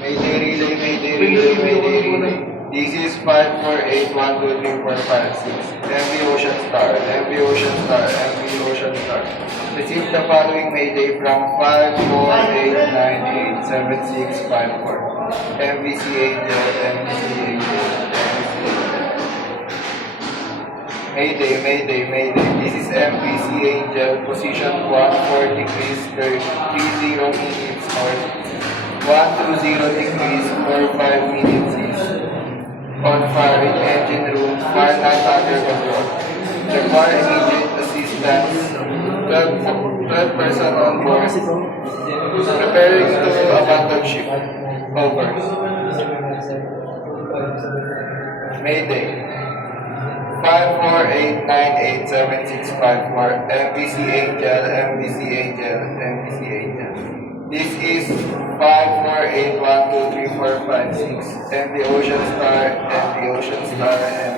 Mayday relay, mayday relay, mayday relay. This is 548123456. MV Ocean Star, MV Ocean Star, MV Ocean Star. Receive the following mayday from 548987654. MVC Angel, MVC Angel, MVC Angel. Mayday, mayday, mayday. This is MVC Angel, position 140 degrees 30 minutes north, 120 degrees 45 minutes east. On fire in engine room, fire not under control. Require immediate assistance. 12 person on board. Preparing to abandon ship. Over. Mayday. 548987654. MVC Angel, MVC Angel, MVC Angel. This is 548123456. MV Ocean Star, MV Ocean Star, MV